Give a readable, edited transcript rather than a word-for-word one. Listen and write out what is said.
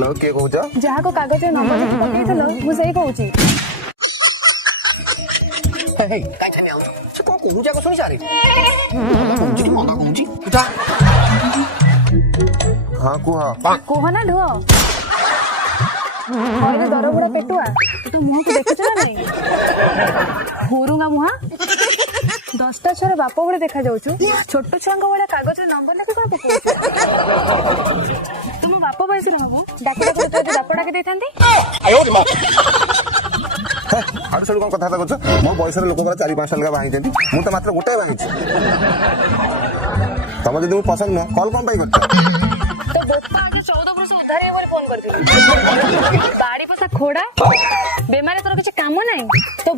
hello के कहूछ जहाँ को कागज नंबर लिखि पकेइथलो मु सेही कहूची हे काई छने आउ से कोन कहू जाको सुनि सारे कहूची कि मना कहूची उठा हां कुह कोहना ढुआ कहले दर बड़ा पेटुआ तू मुह को देखछ ना नहीं होरुंगा मुहा 10टा छुआ बाप भले देखा जाऊछु छोट छुआ वाला कागज नंबर लिखि कोन पकोछ तुम बाप बयस ना बाबू डाकिरा को तो दापड़ा के देथांती आयो रे मां आड़ सळु कोन कथा कहछ मो बयसर लोक पर 4-5 साल का बाही देती मु तो मात्र गोटे बाही तम जदि मु पसंद न कॉल कोन पाई करछ तो बोपा आगे 14 वर्ष उधार हे बोले फोन करथिल बाड़ी पसा खोड़ा बेमारे तोर किछ काम नाही तो